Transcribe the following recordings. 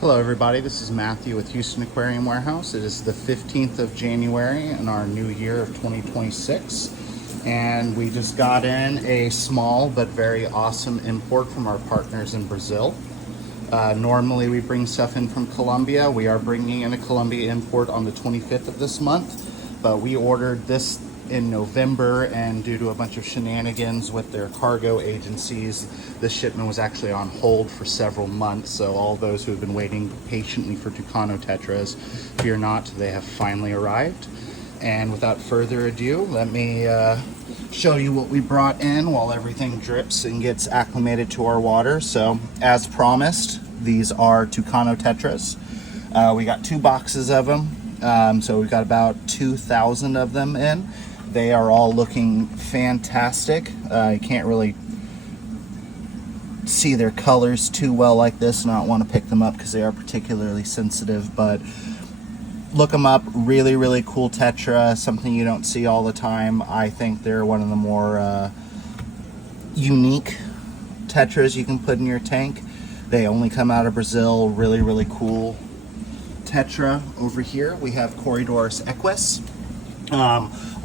Hello everybody, this is Matthew with Houston Aquarium Warehouse. It is the 15th of January in our new year of 2026, and we just got in a small but very awesome import from our partners in Brazil. Normally we bring stuff in from Colombia. We are bringing in a Colombia import on the 25th of this month, but we ordered this in November, and due to a bunch of shenanigans with their cargo agencies, the shipment was actually on hold for several months. So all those who have been waiting patiently for Tucano tetras, fear not, they have finally arrived. And without further ado, let me show you what we brought in while everything drips and gets acclimated to our water. So as promised, these are Tucano tetras. We got 2 boxes of them. So we've got about 2,000 of them in. They are all looking fantastic. You can't really see their colors too well like this, and I don't want to pick them up because they are particularly sensitive, but look them up. Really, really cool tetra, something you don't see all the time. I think they're one of the more unique tetras you can put in your tank. They only come out of Brazil. Really, really cool tetra. Over here we have Corydoras equus.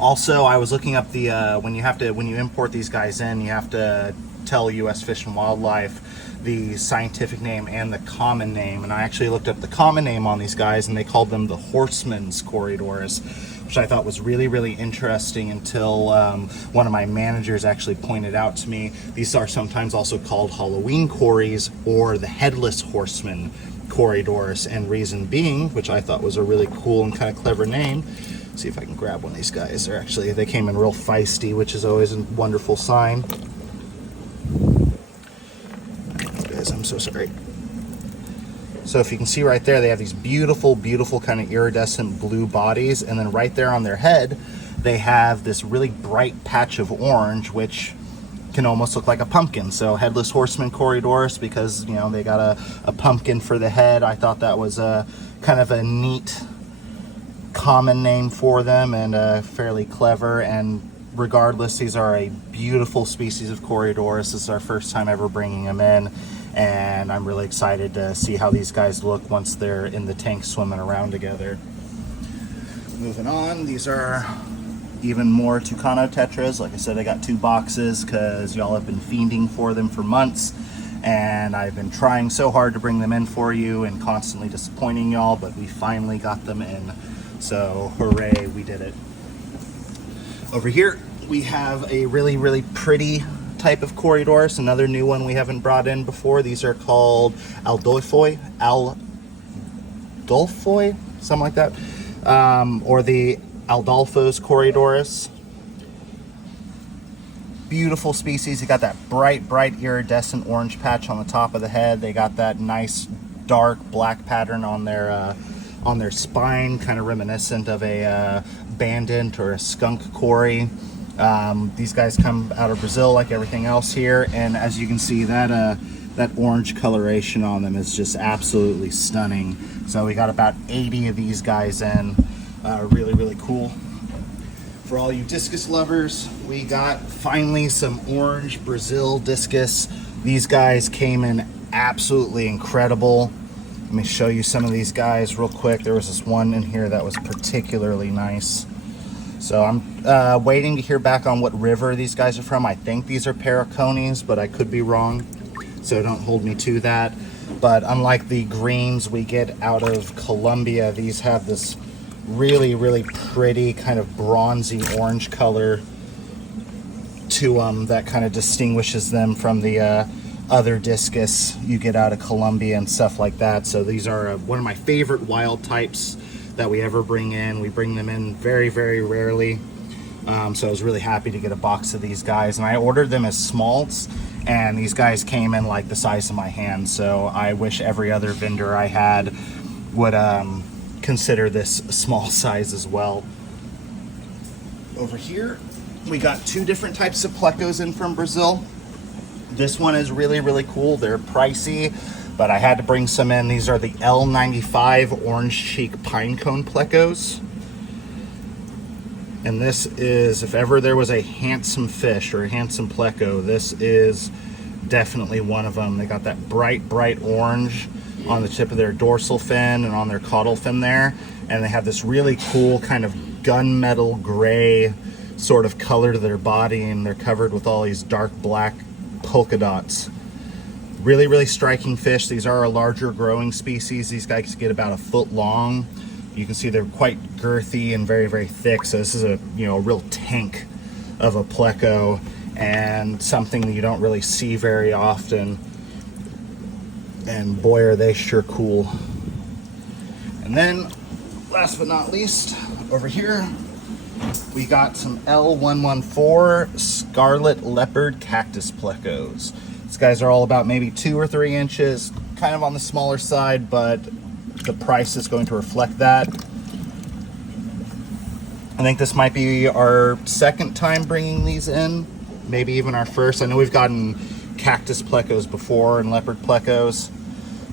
Also, I was looking up the when you import these guys in, you have to tell U.S. Fish and Wildlife the scientific name and the common name, and I actually looked up the common name on these guys, and they called them the horseman's Corydoras, which I thought was really, really interesting until one of my managers actually pointed out to me these are sometimes also called Halloween Corys or the headless horseman Corydoras, and reason being, which I thought was a really cool and kind of clever name. See if I can grab one of these guys. They came in real feisty, which is always a wonderful sign. Guys, I'm so sorry. So if you can see right there, they have these beautiful, beautiful kind of iridescent blue bodies, and then right there on their head, they have this really bright patch of orange, which can almost look like a pumpkin. So headless horseman Corydoras, because you know they got a pumpkin for the head. I thought that was a kind of a neat common name for them, and fairly clever. And regardless, these are a beautiful species of Corydoras. This is our first time ever bringing them in, and I'm really excited to see how these guys look once they're in the tank swimming around together. Moving on, these are even more Tucano tetras. Like I said, I got 2 boxes because y'all have been fiending for them for months, and I've been trying so hard to bring them in for you and constantly disappointing y'all, but we finally got them in. So hooray, we did it. Over here we have a really, really pretty type of Corydoras, another new one we haven't brought in before. These are called Aldolfoi, something like that, or the Aldolfo's Corydoras. Beautiful species. You got that bright, bright iridescent orange patch on the top of the head. They got that nice dark black pattern on their spine, kind of reminiscent of a bandit or a skunk cory. These guys come out of Brazil like everything else here, and as you can see, that orange coloration on them is just absolutely stunning. So we got about 80 of these guys in. Really, really cool. For all you discus lovers, we got finally some orange Brazil discus. These guys came in absolutely incredible. Let me show you some of these guys real quick. There was this one in here that was particularly nice. So I'm waiting to hear back on what river these guys are from. I think these are Paracones, but I could be wrong, so don't hold me to that. But unlike the greens we get out of Colombia, these have this really, really pretty kind of bronzy orange color to them that kind of distinguishes them from the other discus you get out of Colombia and stuff like that. So these are one of my favorite wild types that we ever bring in. We bring them in very, very rarely. So I was really happy to get a box of these guys, and I ordered them as smalls, and these guys came in like the size of my hand. So I wish every other vendor I had would consider this small size as well. Over here we got 2 different types of plecos in from Brazil. This one is really, really cool. They're pricey, but I had to bring some in. These are the L95 orange cheek pinecone plecos. And this is, if ever there was a handsome fish or a handsome pleco, this is definitely one of them. They got that bright, bright orange on the tip of their dorsal fin and on their caudal fin there. And they have this really cool kind of gunmetal gray sort of color to their body, and they're covered with all these dark black polka dots. Really, really striking fish. These are a larger growing species. These guys get about a foot long. You can see they're quite girthy and very, very thick. So this is a, you know, a real tank of a pleco, and something that you don't really see very often. And boy, are they sure cool. And then, last but not least, over here, we got some L114 Scarlet Leopard Cactus Plecos. These guys are all about maybe 2 or 3 inches, kind of on the smaller side, but the price is going to reflect that. I think this might be our second time bringing these in, maybe even our first. I know we've gotten cactus plecos before and leopard plecos,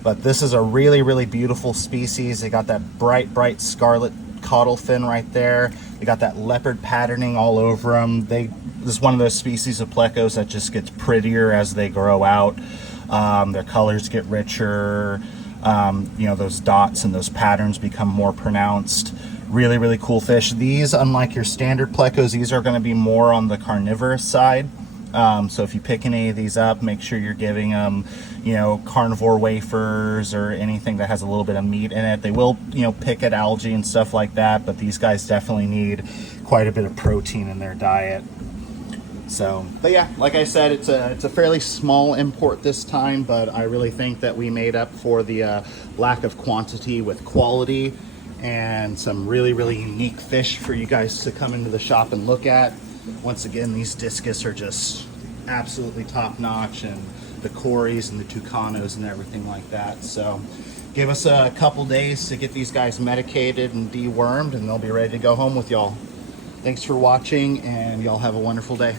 but this is a really, really beautiful species. They got that bright, bright scarlet caudal fin right there. They got that leopard patterning all over them. This is one of those species of plecos that just gets prettier as they grow out. Their colors get richer. You know, those dots and those patterns become more pronounced. Really, really cool fish. These, unlike your standard plecos, these are going to be more on the carnivorous side. So if you pick any of these up, make sure you're giving them, you know, carnivore wafers or anything that has a little bit of meat in it. They will, you know, pick at algae and stuff like that, but these guys definitely need quite a bit of protein in their diet. So, but yeah, like I said, it's a fairly small import this time, but I really think that we made up for the lack of quantity with quality, and some really, really unique fish for you guys to come into the shop and look at. Once again, these discus are just absolutely top notch, and the cories and the tucanos and everything like that. So give us a couple days to get these guys medicated and dewormed, and they'll be ready to go home with y'all. Thanks for watching, and y'all have a wonderful day.